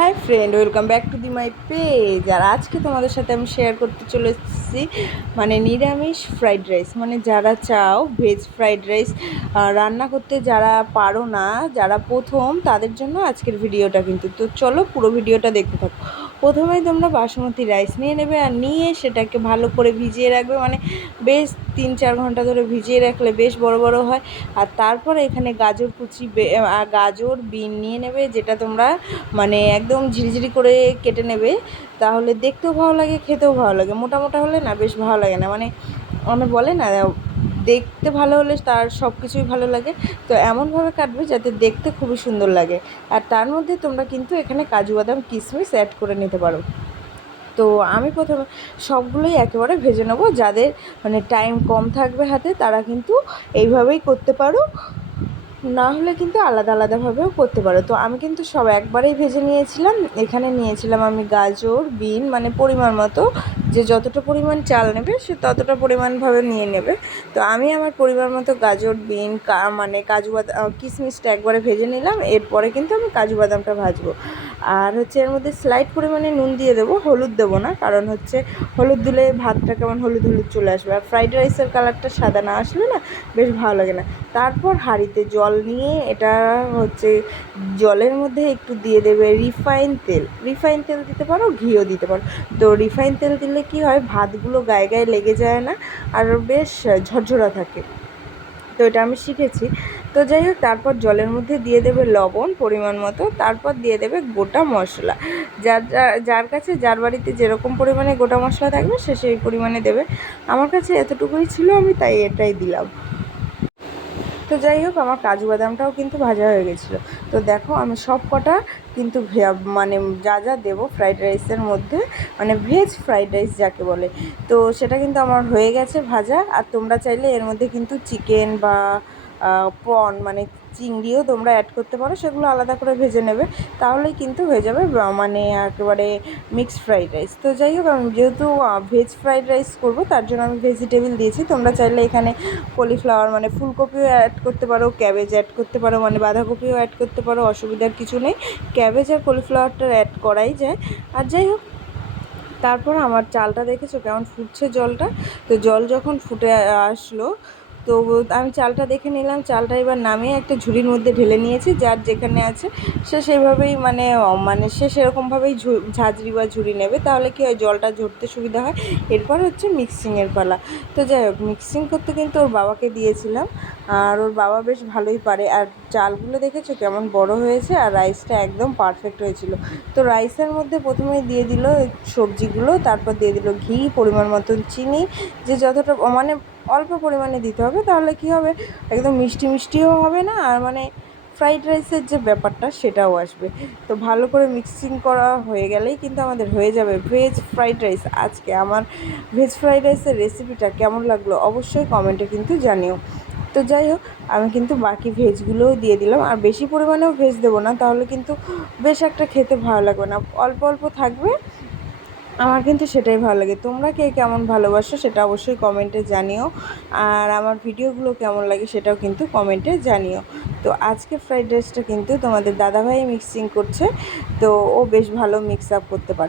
Hi friend, welcome back to the my page. আর আজকে তোমাদের সাথে আমি শেয়ার করতে চলে এসেছি মানে নিরামিষ ফ্রাইড রাইস। মানে যারা চাও ভেজ ফ্রাইড রাইস রান্না করতে যারা পারো না, যারা প্রথম, তাদের জন্য আজকের ভিডিওটা কিন্তু। তো চলো পুরো ভিডিওটা দেখতে থাকো। প্রথমেই তোমরা বাসমতি রাইস নিয়ে নেবে আর নিয়ে সেটাকে ভালো করে ভিজিয়ে রাখবে। মানে বেশ তিন চার ঘণ্টা ধরে ভিজিয়ে রাখলে বেশ বড় বড় হয়। আর তারপরে এখানে গাজর কুচি আর গাজর, বিন নিয়ে নেবে যেটা তোমরা মানে একদম ঝিরিঝিরি করে কেটে নেবে। তাহলে দেখতেও ভালো লাগে, খেতেও ভালো লাগে। মোটা মোটা হলে না বেশ ভালো লাগে না। মানে মানে বলে না দেখতে ভালো হলে তার সব কিছুই ভালো লাগে। তো এমনভাবে কাটবে যাতে দেখতে খুবই সুন্দর লাগে। আর তার মধ্যে তোমরা কিন্তু এখানে কাজু বাদাম কিশমিশ অ্যাড করে নিতে পারো। তো আমি প্রথমে সবগুলোই একেবারে ভেজে নেব। যাদের মানে টাইম কম থাকবে হাতে, তারা কিন্তু এইভাবেই করতে পারো। না হলে কিন্তু আলাদা আলাদাভাবেও করতে পারো। তো আমি কিন্তু সব একবারেই ভেজে নিয়েছিলাম। এখানে নিয়েছিলাম আমি গাজর, বিন মানে পরিমাণ মতো যে যতটা পরিমাণ চাল নেবে, সে ততটা পরিমাণভাবে নিয়ে নেবে। তো আমি আমার পরিমাণ মতো গাজর, বিন মানে কাজু বাদাম কিশমিশটা একবারে ভেজে নিলাম, এরপরে কিন্তু আমি কাজু বাদামটা ভাজবো। আর হচ্ছে এর মধ্যে স্লাইট পরিমাণে নুন দিয়ে দেবো, হলুদ দেবো না, কারণ হচ্ছে হলুদ দিলে ভাতটা কেমন হলুদ হলুদ চলে আসবে। আর ফ্রাইড রাইসের কালারটা সাদা না আসলে না, বেশ ভালো লাগে না। তারপর হাঁড়িতে জল নিয়ে এটা হচ্ছে জলের মধ্যে একটু দিয়ে দেবে রিফাইন তেল। রিফাইন তেল দিতে পারো, ঘিও দিতে পারো। তো রিফাইন তেল দিলে কি হয়, ভাতগুলো গায়ে গায়ে লেগে যায় না আর বেশ ঝরঝরা থাকে। তো এটা আমি শিখেছি। তো যাই হোক, তারপর জলের মধ্যে দিয়ে দেবে লবণ পরিমাণ মতো, তারপর দিয়ে দেবে গোটা মশলা। যার যার কাছে, যার বাড়িতে যেরকম পরিমাণে গোটা মশলা থাকবে, সে সেই পরিমাণে দেবে। আমার কাছে এতটুকুই ছিল, আমি তাই এটাই দিলাম। তো যাই হোক, আমার কাজু বাদামটাও কিন্তু ভাজা হয়ে গেছিল। তো দেখো, আমি সব কটা কিন্তু মানে যা যা দেবো ফ্রাইড রাইসের মধ্যে মানে ভেজ ফ্রাইড রাইস যাকে বলে। তো সেটা কিন্তু আমার হয়ে গেছে ভাজা, আর তোমরা চাইলে এর মধ্যে কিন্তু চিকেন বা প্রন মানে চিংড়িও তোমরা অ্যাড করতে পারো, সেগুলো আলাদা করে ভেজে নেবে। তাহলেই কিন্তু হয়ে যাবে মানে একেবারে মিক্সড ফ্রাইড রাইস তো যাই হোক, আমি যেহেতু ভেজ ফ্রাইড রাইস করব, তার জন্য আমি ভেজিটেবল দিয়েছি। তোমরা চাইলে এখানে কলিফ্লাওয়ার মানে ফুলকপিও অ্যাড করতে পারো ক্যাবেজ অ্যাড করতে পারো মানে বাঁধাকপিও অ্যাড করতে পারো, অসুবিধার কিছু নেই। ক্যাবেজ আর কলিফ্লাওয়ারটা অ্যাড করাই যায়। আর যাই হোক, তারপর আমার চালটা দেখেছ কেমন ফুটছে জলটা? তো জল যখন ফুটে আসলো তো আমি চালটা দেখে নিলাম, চালটা এবার নামিয়ে একটা ঝুড়ির মধ্যে ঢেলে নিয়েছি, যার যেখানে আছে সে সেভাবেই মানে মানে সে সেরকমভাবেই ঝাঁঝরি বা ঝুড়ি নেবে, তাহলে কি হয় জলটা ঝরতে সুবিধা হয়? এরপর হচ্ছে মিক্সিংয়ের পালা। তো যাই হোক মিক্সিং করতে কিন্তু ওর বাবাকে দিয়েছিলাম। আর ওর বাবা বেশ ভালোই পারে। আর চালগুলো দেখেছ কেমন বড় হয়েছে? আর রাইসটা একদম পারফেক্ট হয়েছিল। তো রাইসের মধ্যে প্রথমে দিয়ে দিল সবজিগুলো, তারপর দিয়ে দিল ঘি, পরিমাণ মতন চিনি। যে যতটা মানে অল্প পরিমাণে দিতে হবে, তাহলে কি হবে? একদম মিষ্টি মিষ্টিও হবে না, আর মানে ফ্রাইড রাইসের যে ব্যাপারটা সেটাও আসবে। তো ভালো করে মিক্সিং করা হয়ে গেলেই কিন্তু আমাদের হয়ে যাবে ভেজ ফ্রাইড রাইস আজকে আমার ভেজ ফ্রাইড রাইসের রেসিপিটা কেমন লাগল অবশ্যই কমেন্টে কিন্তু জানিও। তো যাই হোক, আমি কিন্তু বাকি ভেজগুলোও দিয়ে দিলাম। আর বেশি পরিমাণেও ভেজ দেবো না, তাহলে কিন্তু বেশ একটা খেতে ভালো লাগবে না। অল্প অল্প থাকবে, আমার কিন্তু সেটাই ভালো লাগে। তোমরা কে কেমন ভালোবাসো সেটা অবশ্যই কমেন্টে জানিও। আর আমার ভিডিওগুলো কেমন লাগে সেটাও কিন্তু কমেন্টে জানিও। তো আজকে ফ্রাইড রাইসটা কিন্তু তোমাদের দাদাভাই মিক্সিং করছে, তো ও বেশ ভালো মিক্স আপ করতে পারে